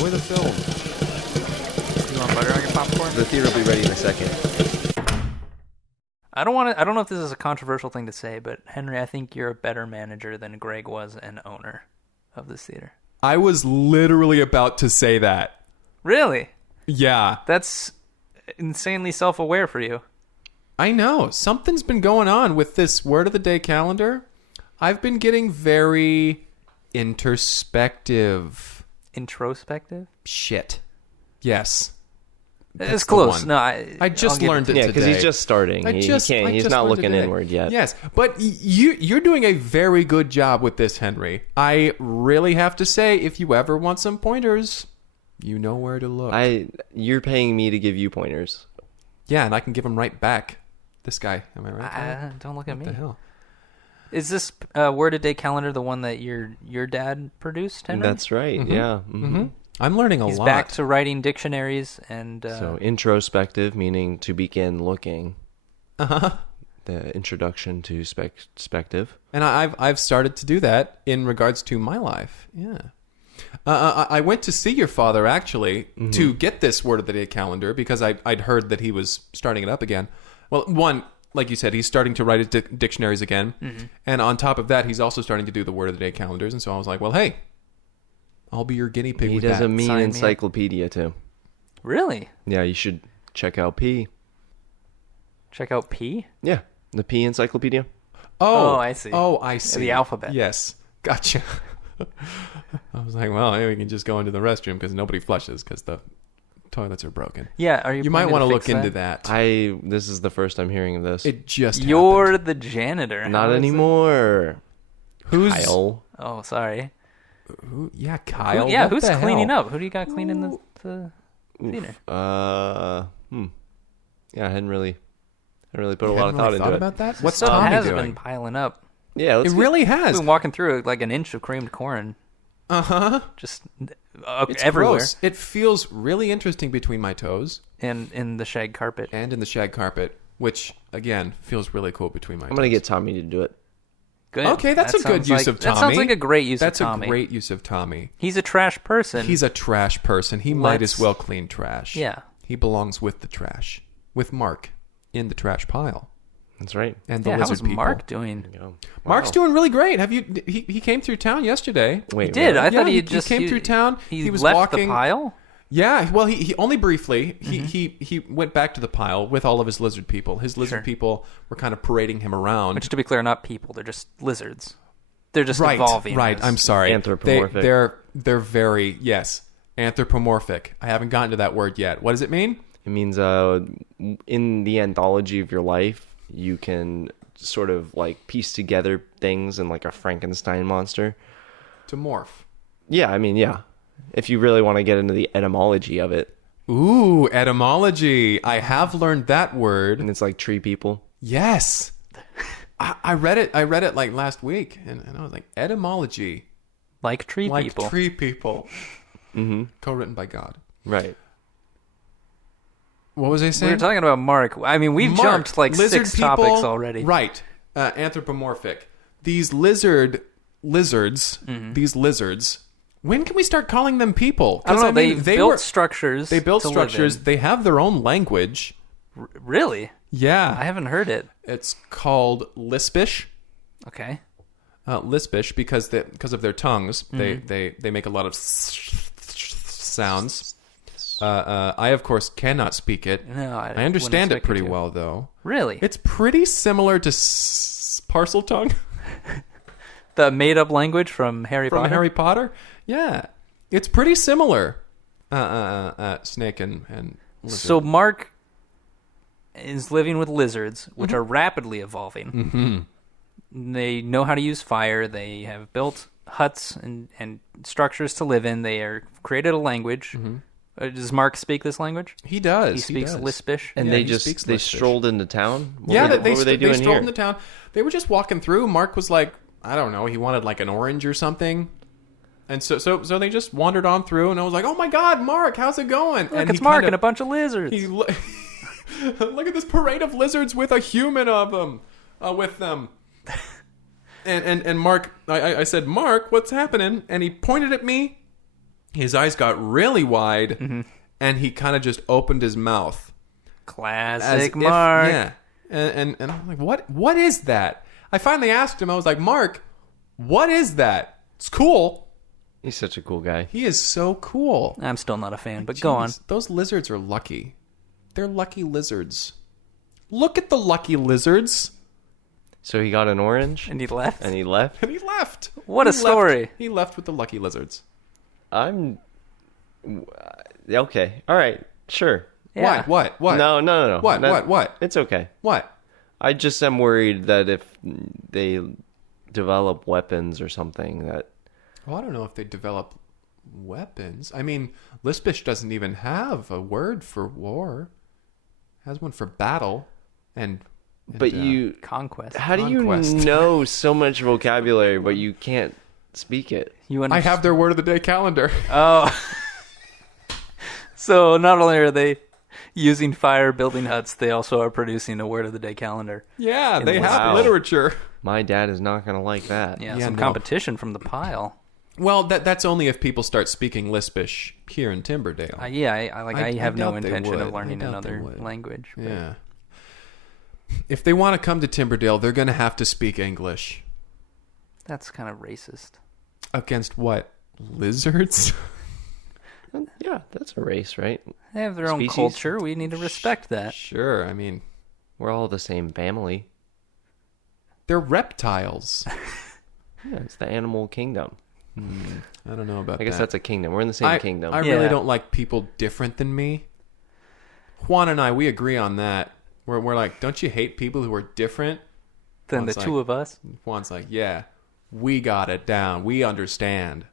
Enjoy the film. You want butter on your popcorn? The theater will be ready in a second. I don't know if this is a controversial thing to say, but Henry, I think you're a better manager than Greg was an owner of this theater. I was literally about to say that. Really? Yeah. That's insanely self-aware for you. I know. Something's been going on with this Word of the Day calendar. I've been getting very introspective. Introspective? Shit. Yes. It's close. No, I just learned it Yeah, today. because he's just starting. He's not looking inward yet. Yes, but you're doing a very good job with this, Henry. I really have to say, if you ever want some pointers, you know where to look. You're paying me to give you pointers. Yeah, and I can give them right back. This guy, am I right? Don't look at me. What the hell? Is this Word of Day calendar the one that your dad produced, Henry? That's right. Mm-hmm. Yeah. Mm-hmm. I'm learning a lot. He's back to writing dictionaries and... So introspective, meaning to begin looking. Uh-huh. The introduction to perspective. And I've started to do that in regards to my life. Yeah. I went to see your father, actually, to get this Word of the Day calendar because I'd heard that he was starting it up again. Well, one, like you said, he's starting to write his dictionaries again. Mm-hmm. And on top of that, he's also starting to do the Word of the Day calendars. And so I was like, well, hey, I'll be your guinea pig with that. He does a mean encyclopedia, too. Really? Yeah, you should check out P. Check out P? Yeah, the P encyclopedia. Oh, I see. Oh, I see. The alphabet. Yes. Gotcha. I was like, well, maybe we can just go into the restroom because nobody flushes because the toilets are broken. Yeah, are you might want to look into that. This is the first I'm hearing of this. It just You're happened. the janitor. Not anymore. Who's Kyle? Oh, sorry. Yeah, Kyle. Who's cleaning up? Who do you got cleaning the theater? Yeah, I hadn't really put a lot of thought into it. About that? What's So it Tommy has doing? been piling up. Yeah, It really has. We've been walking through like an inch of creamed corn. Uh-huh. Just It's everywhere. gross. It feels really interesting between my toes. And in the shag carpet. And in the shag carpet, which, again, feels really cool between my toes. I'm going to get Tommy to do it. Good. Okay, that's a good use of Tommy. That sounds like a great use That's of Tommy. a great use of Tommy. He's a trash person. He's a trash person. He might Let's- as well clean trash. Yeah. He belongs with the trash. With Mark in the trash pile. That's right. And the how lizard was people. Mark doing? Mark's doing really great. Have you? He came through town yesterday. Wait, He did. really? I thought Yeah, he just came through town. He was left walking. the pile. Yeah, well, he only briefly. He went back to the pile with all of his lizard people. His lizard Sure. people were kind of parading him around. Which, to be clear, are not people. They're just lizards. They're just right, evolving. right. as- I'm sorry. Anthropomorphic. They're very anthropomorphic. I haven't gotten to that word yet. What does it mean? It means in the anthology of your life, you can sort of like piece together things in like a Frankenstein monster. To morph. Yeah, I mean, yeah. If you really want to get into the etymology of it. Ooh, etymology. I have learned that word. And it's like tree people. Yes. I read it like last week, and I was like, etymology. like tree Like people. tree people. Mm-hmm. Co-written by God. Right. What was I We saying? were talking about Mark. I mean, we've Mark, jumped like lizard 6 people, topics already. Right. Anthropomorphic. These lizards, these lizards, when can we start calling them people? I don't 'Cause, know. mean, They built structures. They built to live structures. in. They have their own language. Really? Yeah. I haven't heard it. It's called Lispish. Okay. Lispish because of their tongues. Mm-hmm. They make a lot of sounds. I of course cannot speak it. No, I understand wouldn't it pretty expect you to. well though. Really? It's pretty similar to parcel tongue The made-up language from Harry from Potter? Harry Potter. Yeah, it's pretty similar. Snake and lizard. So Mark is living with lizards, which are rapidly evolving. Mm-hmm. They know how to use fire. They have built huts and structures to live in. They are created a language. Does Mark speak this language? He does. He speaks does. Lispish. And Yeah, they he speaks they Lispish. strolled into town? What Yeah, were they what were they doing strolled here? into town. They were just walking through. Mark was like, I don't know, he wanted like an orange or something. And so they just wandered on through, and I was like, "Oh my God, Mark, how's it going?" Look, and it's Mark and a bunch of lizards. Look at this parade of lizards with a human of them, with them. And Mark, I said, "Mark, what's happening?" And he pointed at me, his eyes got really wide, and he kind of just opened his mouth. Classic Mark. Yeah. And I'm like, what is that? I finally asked him, I was like, Mark, what is that? It's cool. He's such a cool guy. He is so cool. I'm still not a fan, but go on. Jeez, those lizards are lucky. They're lucky lizards. Look at the lucky lizards. So he got an orange And he left? and he left. And he left. What a story. He left with the lucky lizards. Okay. All right. Sure. Yeah. What? No. What? It's okay. What? I just am worried that if they develop weapons or something that... Well, I don't know if they develop weapons. I mean, Lispish doesn't even have a word for war. It has one for battle and But you... Conquest. How do Conquest. you know so much vocabulary, but you can't speak it? I have their word of the day calendar. Oh. So not only are they using fire building huts, they also are producing a word of the day calendar. Yeah, they have Wow. literature. My dad is not going to like that. Yeah, Yeah, some no. competition from the pile. Well, that's only if people start speaking Lispish here in Timberdale. I have no doubt they intention would. of learning I doubt they another would. language. but- Yeah. If they want to come to Timberdale, they're going to have to speak English. That's kind of racist. Against what? Lizards? Yeah, that's a race, right? They have their own Species. culture. We need to respect that. Sure, I mean, We're all the same family. they're reptiles. Yeah, it's the animal kingdom. I don't know about I guess that. that's a kingdom. We're in the same kingdom. I really Yeah. don't like people different than me. Juan and I, we agree on that. We're like, don't you hate people who are different? Then Juan's the two of us. Juan's like, yeah, we got it down. We understand.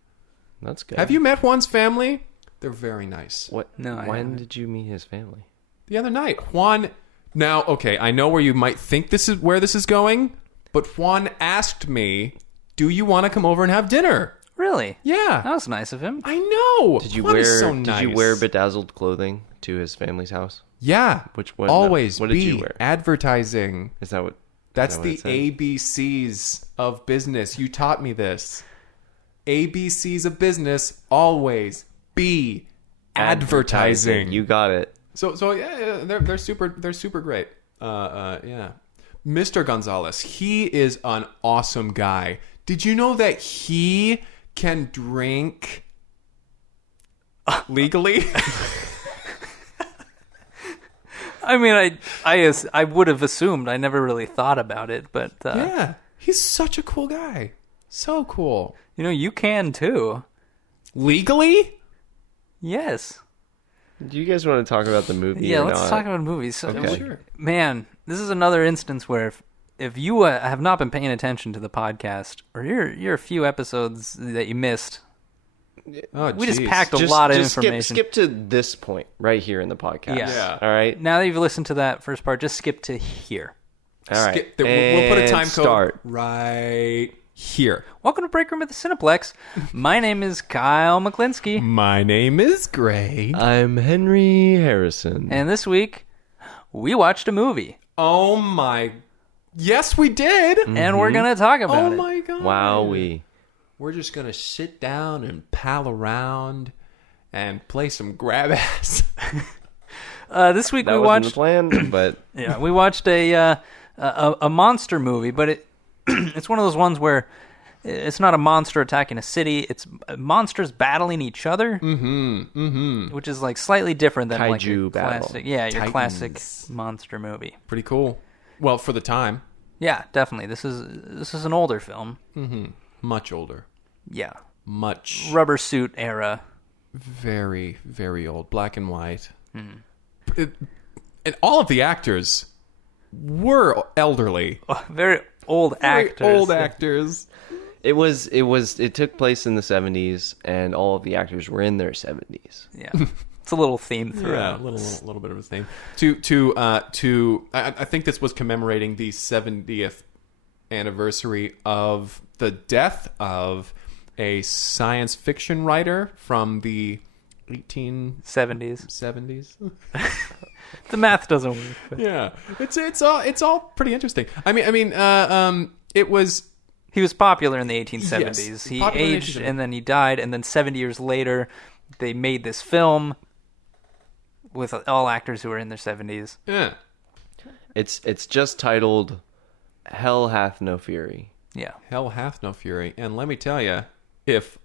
That's good. Have you met Juan's family? They're very nice. What? No, I When haven't. did you meet his family? The other night, Juan. Now, okay, I know where you might think this is where this is going, but Juan asked me, "Do you want to come over and have dinner?" Really? Yeah, That was nice of him. I know. Did you Juan wear? is so Did nice. you wear bedazzled clothing to his family's house? Yeah. Which one? Always What be did you wear? advertising. Is that what? That's is that what the it said? ABCs of business. You taught me this. ABCs of business, always be advertising. You got it. So yeah, they're super great. Yeah. Mr. Gonzalez, he is an awesome guy. Did you know that he can drink legally? I mean, I would have assumed. I never really thought about it, but Yeah. He's such a cool guy. So cool. you can too. Legally? Yes. Do you guys want to talk about the movie? Yeah, or let's not? talk about movies. So, Okay. Sure. Man, this is another instance where if you have not been paying attention to the podcast, or you're a few episodes that you missed, Oh, we just jeez. packed a lot of Just information. Skip to this point right here in the podcast. Yeah. All right. Now that you've listened to that first part, just skip to here. All right. Skip- we'll put a And time code start. right here. Welcome to Break Room at the Cineplex. My name is Kyle McKlinsky, My name is Greg. I'm Henry Harrison. and this week we watched a movie, Oh my. Yes, we did. and we're gonna talk about Oh it. my god. Wowee. We're just going to sit down and pal around and play some grab ass. This week That we wasn't the watched. plan, but Yeah, we watched a monster movie, but it's one of those ones where it's not a monster attacking a city; it's monsters battling each other. Which is like slightly different than like your Kaiju battle. classic, your Titans. classic monster movie. Pretty cool. Well, for the time. Yeah, definitely. This is an older film. Much older. Yeah, Much. rubber suit era. Very, very old. Black and white. And all of the actors were elderly. Very old Very actors. old actors. it took place in the 70s, and all of the actors were in their 70s. Yeah, it's a little theme Yeah, throughout. a little bit of his name. I think this was commemorating the 70th anniversary of the death of a science fiction writer from the 1870s. 70s. The math doesn't work. But Yeah, it's all pretty interesting. I mean, it was. he was popular in the 1870s. Yes, he popular in the aged 1870s. and then he died, and then 70 years later, they made this film with all actors who are in their 70s. Yeah. It's just titled Hell Hath No Fury. Yeah. Hell hath no fury. And let me tell you, if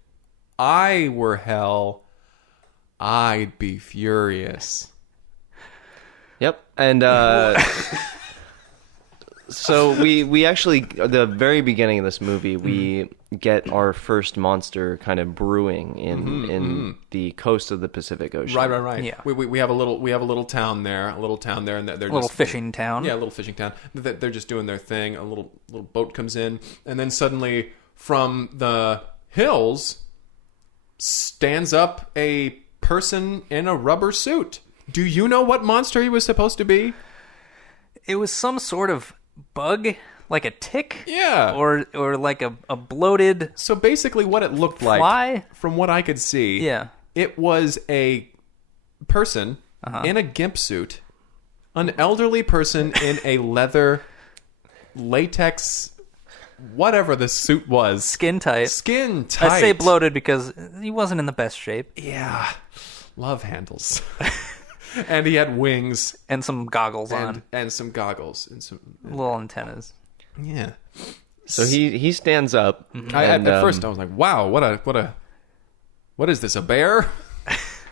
I were hell, I'd be furious. Yep. And so we actually, the very beginning of this movie, we get our first monster kind of brewing in the coast of the Pacific Ocean. Right. Yeah. We have a little town there, and they're A little just fishing town. Yeah, a little fishing town. They're just doing their thing. A little boat comes in, and then suddenly from the hills stands up a person in a rubber suit. Do you know what monster he was supposed to be? It was some sort of bug, like a tick. Yeah. Or like a bloated So basically what it looked like, fly. from what I could see, Yeah. it was a person in a gimp suit, an elderly person in a leather latex, whatever the suit was. Skin tight. Skin tight. I say bloated because he wasn't in the best shape. Yeah. Love handles. And he had wings And some goggles on. and some goggles and some Little antennas. yeah. So he stands up. At first I was like, wow, what is this, a bear?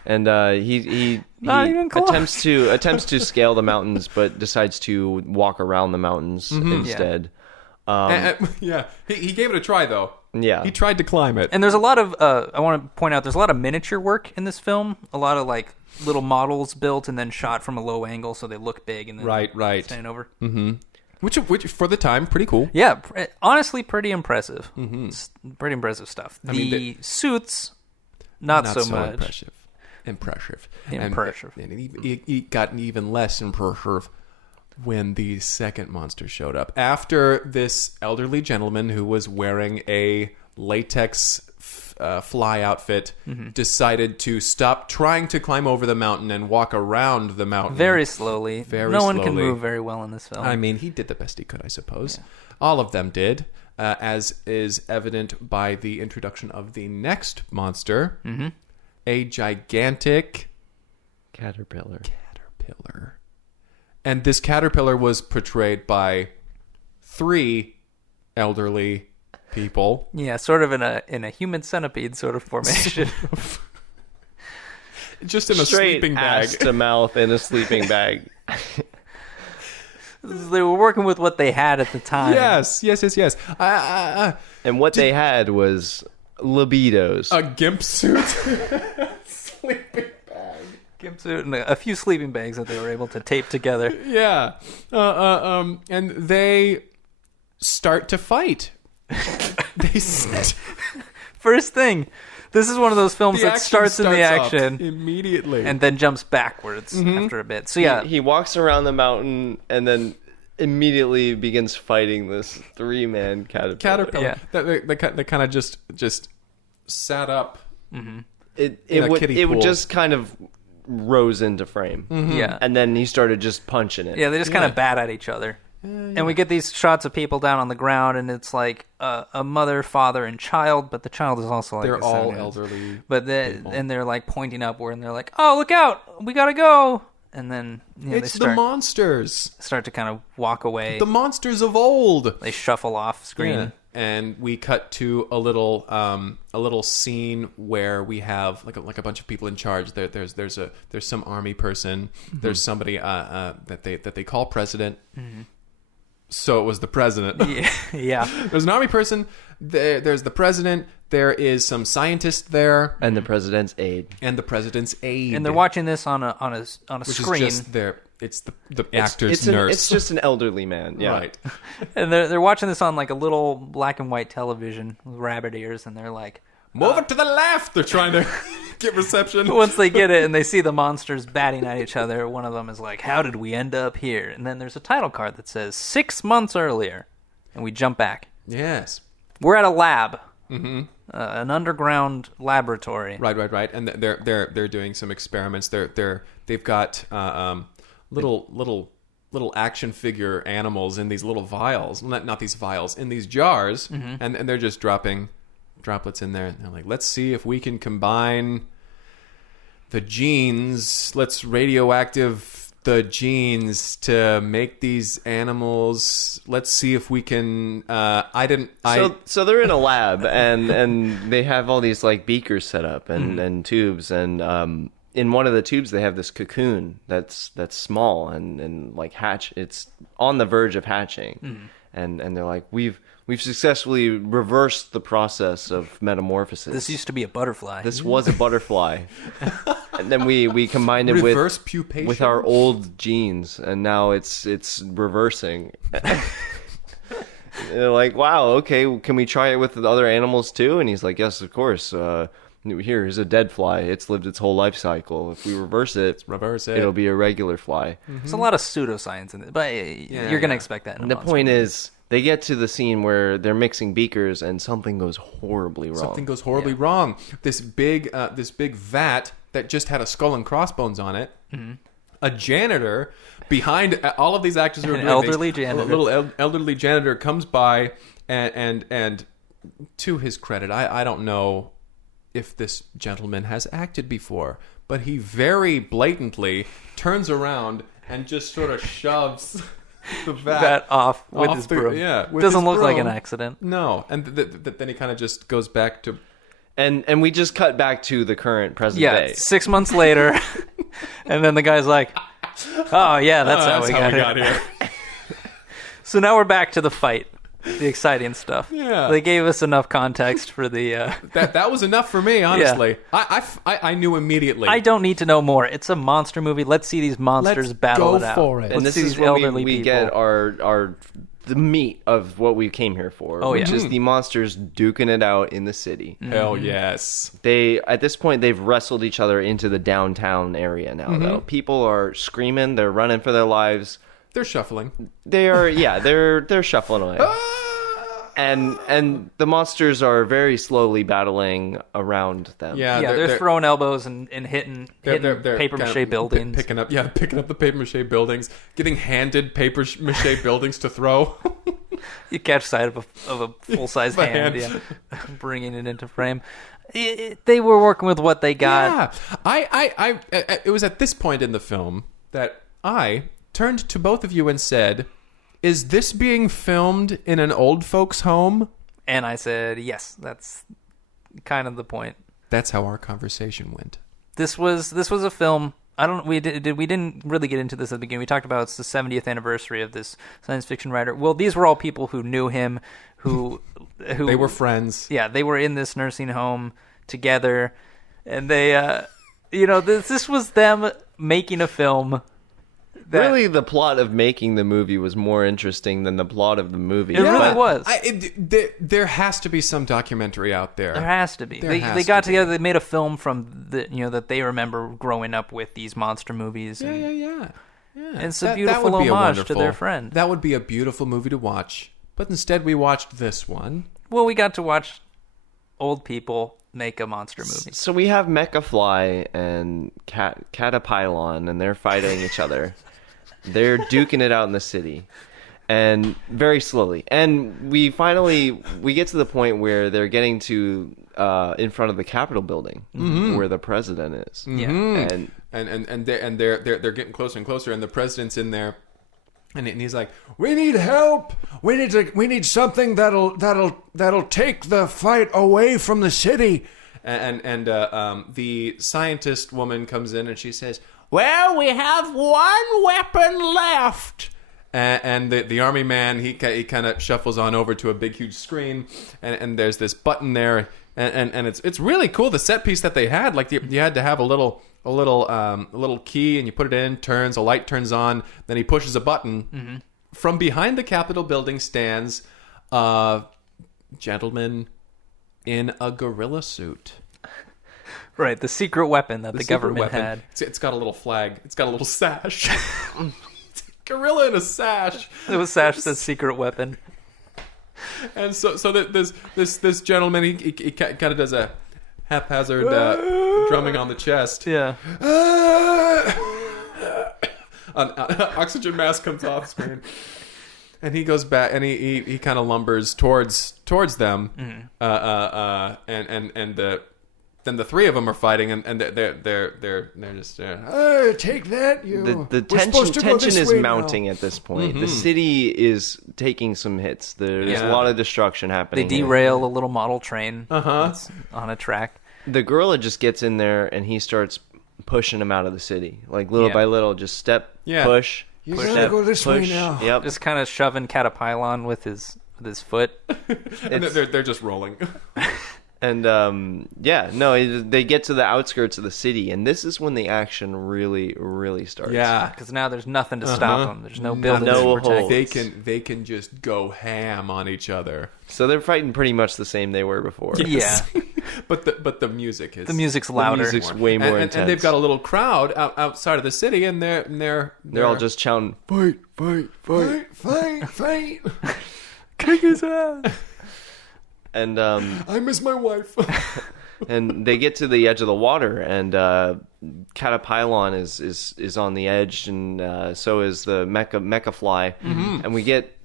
And he Not even close. attempts to scale the mountains, but decides to walk around the mountains instead. Yeah. He gave it a try though. Yeah. He tried to climb it. And there's a lot of, I want to point out, there's a lot of miniature work in this film. A lot of like little models built and then shot from a low angle so they look big and then Right. stand over. Which for the time, pretty cool. Yeah, honestly, pretty impressive. Pretty impressive stuff. The suits, not so much. Impressive. Impressive. And it got even less impressive when the second monster showed up. After this elderly gentleman who was wearing a latex fly outfit decided to stop trying to climb over the mountain and walk around the mountain. Very slowly. No one can slowly. move very well in this film. I mean, he did the best he could, I suppose. Yeah. All of them did, as is evident by the introduction of the next monster, a gigantic Caterpillar. And this caterpillar was portrayed by 3 elderly people. Yeah, sort of in a human centipede sort of formation. Just in a Straight sleeping bag. ass to mouth in a sleeping bag. They were working with what they had at the time. Yes. And what they had was libidos. A gimp suit. Sleeping bag. Gimp suit and a few sleeping bags that they were able to tape together. Yeah. And they start to fight. First thing, this is one of those films that starts in the off action immediately and then jumps backwards after a bit. So yeah, He walks around the mountain and then immediately begins fighting this 3-man caterpillar. Yeah. They kind of just sat up. It In a kiddie would pool. just kind of rose into frame. yeah, And then he started just punching it. yeah. They just kind of bat at each other. And we get these shots of people down on the ground, and it's like a mother, father, and child, but the child is also like They're the all son. elderly. But and they're like pointing upward, and they're like, "Oh, look out! We gotta go!" And then It's they the monsters. start to kind of walk away. The monsters of old. They shuffle off screen. Yeah. And we cut to a little scene where we have like a bunch of people in charge. There's some army person. There's somebody that they call president. So it was the president. Yeah. There's an army person. There's the president. There is some scientist there, And the president's aide. and the president's aide. And they're watching this on a which screen, is just it's the actor's nurse. It's just an elderly man. Yeah. Right. and they're watching this on like a little black and white television with rabbit ears, and they're like, Move it to the left. They're trying to get reception. once they get it and they see the monsters batting at each other, one of them is like, "How did we end up here?" And then there's a title card that says 6 months earlier, and we jump back. Yes. We're at a lab, an underground laboratory. Right. And they're doing some experiments. They've got little action figure animals in these little vials. Not these vials, in these jars, and they're just dropping droplets in there. And they're like, let's see if we can combine the genes. Let's radioactive the genes to make these animals. Let's see if we can. So they're in a lab and they have all these like beakers set up and tubes and in one of the tubes they have this cocoon that's small and like hatch. It's on the verge of hatching, and they're like we've successfully reversed the process of metamorphosis. This used to be a butterfly. This was a butterfly. And then we combined it reverse pupation with our old genes, and now it's reversing. They're like, wow, okay, can we try it with the other animals too? And he's like, yes, of course. Here's a dead fly. It's lived its whole life cycle. If we reverse it, it'll be a regular fly. There's a lot of pseudoscience in it, but you're going to expect that. The point is, they get to the scene where they're mixing beakers and something goes horribly wrong. This big vat that just had a skull and crossbones on it. A janitor behind all of these actors who are An elderly janitor. A little elderly janitor comes by and to his credit, I don't know if this gentleman has acted before, but he very blatantly turns around and just sort of shoves the vat off with his broom. With doesn't his look like broom. an accident. No, and then he kind of just goes back to. And we just cut back to the current present Yeah, day. 6 months later, and then the guy's like, "Oh yeah, that's how we got here." So now we're back to the fight, the exciting stuff. Yeah, they gave us enough context for the. That was enough for me, honestly. Yeah. I knew immediately. I don't need to know more. It's a monster movie. Let's see these monsters battle it out. Go for it. And this is where we get our the meat of what we came here for, which is the monsters duking it out in the city. Hell yes. At this point they've wrestled each other into the downtown area now though. People are screaming, they're running for their lives. They're shuffling. They're shuffling away. And the monsters are very slowly battling around them. They're throwing elbows and hitting paper mache buildings. Picking up the paper mache buildings, getting handed paper mache buildings to throw. You catch sight of a full-size hand, bringing it into frame. They were working with what they got. Yeah, it was at this point in the film that I turned to both of you and said, is this being filmed in an old folks' home? And I said, yes, that's kind of the point. That's how our conversation went. This was a film. We didn't really get into this at the beginning. We talked about it's the 70th anniversary of this science fiction writer. Well, these were all people who knew him, who they were friends. Yeah, they were in this nursing home together, and they, this was them making a film. Really, the plot of making the movie was more interesting than the plot of the movie. It really was. There has to be some documentary out there. There has to be. They got together. They made a film from that they remember growing up with these monster movies. Yeah. And it's a beautiful homage to their friend. That would be a beautiful movie to watch. But instead, we watched this one. Well, we got to watch old people make a monster movie. So we have Mecha Fly and Catapylon, and they're fighting each other. They're duking it out in the city, and very slowly. And we get to the point where they're getting to in front of the Capitol building, where the president is. Yeah, and they're getting closer and closer, and the president's in there, and he's like, "We need help. We need something that'll take the fight away from the city." And the scientist woman comes in and she says, "Well, we have one weapon left." And the army man, he kind of shuffles on over to a big, huge screen, and there's this button there, and it's really cool. The set piece that they had, like you had to have a little key, and you put it in, turns, a light turns on, then he pushes a button. Mm-hmm. From behind the Capitol building stands a gentleman in a gorilla suit. Right, the secret weapon that the government had. It's got a little flag. It's got a little sash. Gorilla in a sash. It was sash says secret weapon. And so this gentleman, he kind of does a haphazard drumming on the chest. Yeah. An oxygen mask comes off screen. And he goes back, and he kind of lumbers towards them. Mm-hmm. And the then the three of them are fighting, and they're just hey, take that, you. The tension is mounting at this point. The city is taking some hits. There's a lot of destruction happening. They derail a little model train that's on a track. The gorilla just gets in there and he starts pushing him out of the city, like little by little, just push. You gotta go this way now. Yep. Just kind of shoving Caterpilon with his foot. and they're just rolling. And they get to the outskirts of the city, and this is when the action really, really starts. Yeah, because now there's nothing to stop them. There's no buildings to protect. They can just go ham on each other. So they're fighting pretty much the same they were before. Yes. Yeah, but the music is louder. The music's way more intense. And they've got a little crowd outside of the city, and they're all just shouting, "Fight, fight, fight, fight, fight, kick his ass." And I miss my wife. and they get to the edge of the water, and Caterpilon is on the edge, and so is the mecha fly, and we get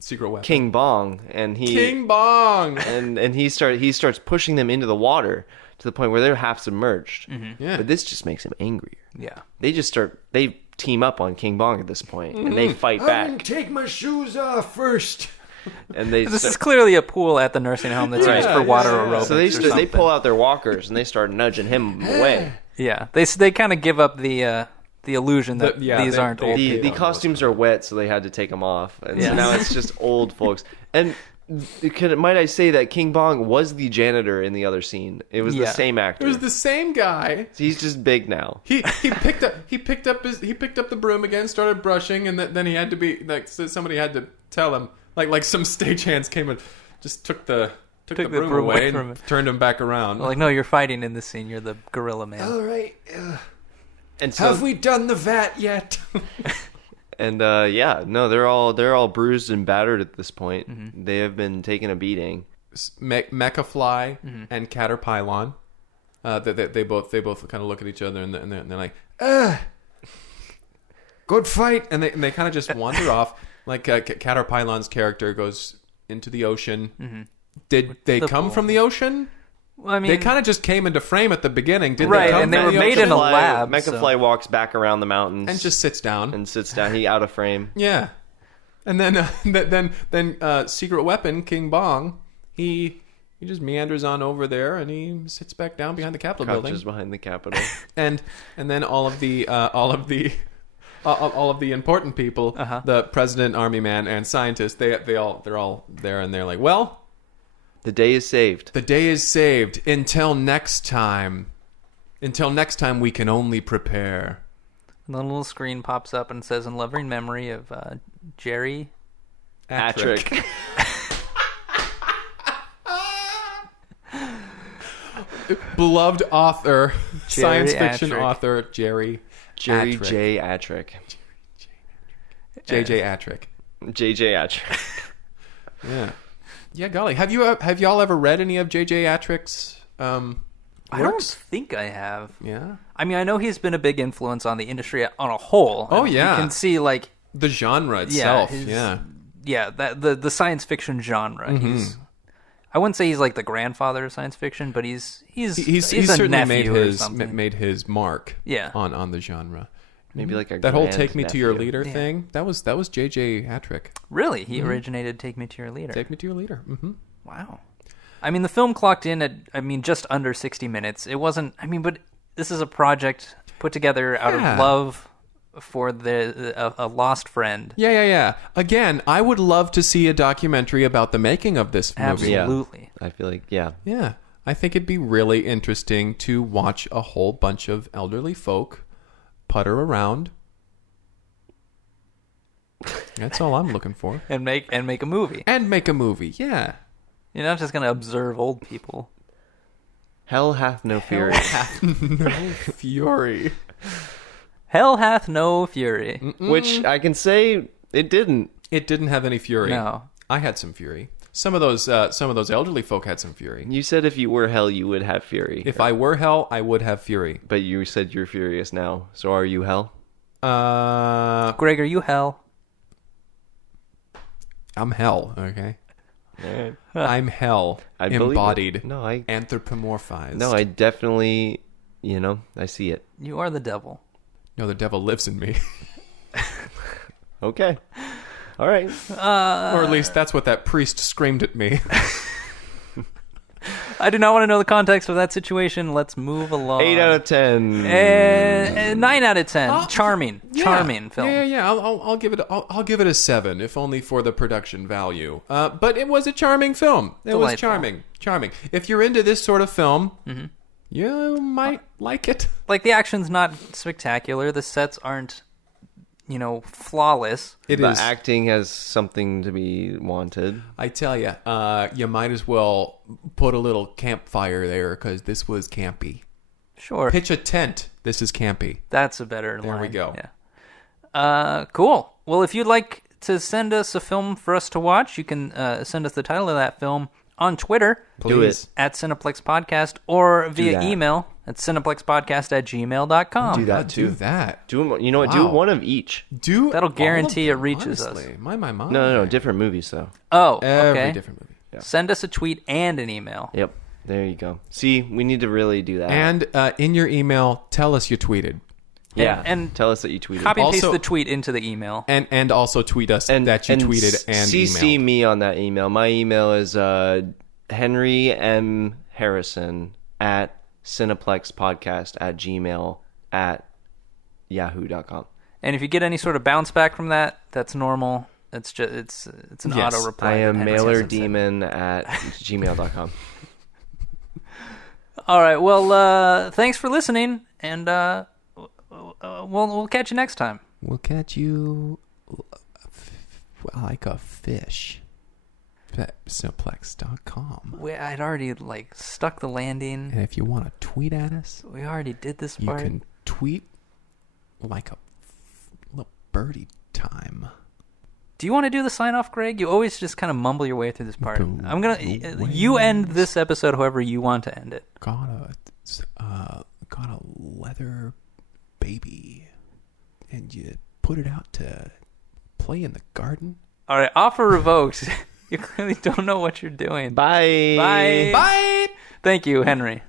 secret weapon King Bong, and he starts pushing them into the water to the point where they're half submerged. Yeah. But this just makes him angrier. Yeah. They team up on King Bong at this point, and they fight back. I can take my shoes off first. And this is clearly a pool at the nursing home that's used for water aerobics. So they pull out their walkers and they start nudging him away. Yeah, they kind of give up the illusion that these aren't old people. The costumes are wet, so they had to take them off, and so now it's just old folks. And might I say that King Bong was the janitor in the other scene? It was the same actor. It was the same guy. So he's just big now. He picked up the broom again, started brushing, and then he had to be like, so somebody had to tell him. Like some stagehands came and just took the broom away and turned him back around. Like, no, you're fighting in this scene. You're the gorilla man. All right. And so, have we done the vat yet? And they're all bruised and battered at this point. They have been taking a beating. Mechafly and Caterpilon, they both kind of look at each other and they're like, good fight, and they kind of just wander off. Like Caterpilon's character goes into the ocean. Did they come from the ocean? Well, I mean, they kind of just came into frame at the beginning, didn't right? They come and they from were the made ocean? in a lab. Mechafly walks back around the mountains and just sits down. He out of frame. Yeah, and then Secret Weapon King Bong, he just meanders on over there and he sits back down behind the Capitol building. Crouches behind the Capitol. and then all of the important people, the president, army man, and scientists, they're all there, and they're like, well, the day is saved. The day is saved. Until next time. Until next time, we can only prepare. And the little screen pops up and says, "In loving memory of Jerry Attrick." Beloved author, science fiction Attrick. author, Jerry J. Attrick. Attrick. J.J. Attrick. J.J. Attrick. Yeah. Yeah, golly. Have y'all ever read any of J.J. Attrick's I don't think I have. Yeah. I mean, I know he's been a big influence on the industry on a whole. Oh, yeah. You can see, like... The genre itself, Yeah, that the science fiction genre. I wouldn't say he's like the grandfather of science fiction, but he's certainly made made his mark Yeah. on the genre. Maybe like a That whole "Take Me to Your grandnephew. Leader" thing, that was J.J. Attrick. Really? He originated Take Me to Your Leader. "Take Me to Your Leader." Mm-hmm. Wow. I mean, the film clocked in at, just under 60 minutes. It wasn't, but this is a project put together out of love for a lost friend. Yeah. Again, I would love to see a documentary about the making of this movie. Absolutely. I feel like, yeah. Yeah. I think it'd be really interesting to watch a whole bunch of elderly folk putter around. That's all I'm looking for. And make a movie. And make a movie, yeah. You're not just going to observe old people. Hell hath no fury. Fury. Hell hath no fury. Which I can say it didn't. It didn't have any fury. No. I had some fury. Some of those elderly folk had some fury. You said if you were hell, you would have fury. If I were hell, I would have fury. But you said you're furious now. So are you hell? Greg, are you hell? I'm hell, okay? right. I'm hell I believe it. embodied. No, I anthropomorphized. no, I definitely, I see it. You are the devil. No, the devil lives in me. Okay. All right. Or at least that's what that priest screamed at me. I do not want to know the context of that situation. Let's move along. 8 out of 10. 9 out of 10. Charming film. Yeah. I'll give it. I'll give it a 7, if only for the production value. But it was a charming film. It was charming. If you're into this sort of film, you might like it. Like, the action's not spectacular. The sets aren't, flawless. The acting has something to be wanted. I tell you, you might as well put a little campfire there because this was campy. Sure. Pitch a tent. This is campy. That's a better line. There we go. Yeah. Cool. Well, if you'd like to send us a film for us to watch, you can send us the title of that film on Twitter. Do it. At Cineplex Podcast, or via email at cineplexpodcast@gmail.com. Do that too. Do that. You know what? Do Wow. one of each. That'll guarantee all it of them, reaches honestly. us. My. No. Different movies though. Oh, Every okay. different movie. Yeah. Send us a tweet and an email. Yep. There you go. See, we need to really do that. And in your email, tell us you tweeted. yeah, and tell us that you tweeted. Copy and paste Also- the tweet into the email. And also tweet us that you tweeted and CC emailed. me on that email. My email is Henry M. Harrison at cineplexpodcast@gmail@yahoo.com. And if you get any sort of bounce back from that, that's normal. It's just it's an Yes. auto reply. I am that Henry hasn't mailerdemon@gmail.com. said. All right. Well, thanks for listening, and we'll catch you next time. We'll catch you like a fish. At Cineplex.com. I'd already stuck the landing. And if you want to tweet at us, We already did this you part. can tweet like a little birdie time. Do you want to do the sign off, Greg? You always just kind of mumble your way through this part. The I'm gonna. You end this episode however you want to end it. Got a leather baby, and you put it out to play in the garden. All right. Offer revoked. You clearly don't know what you're doing. Bye. Bye. Bye. Thank you, Henry.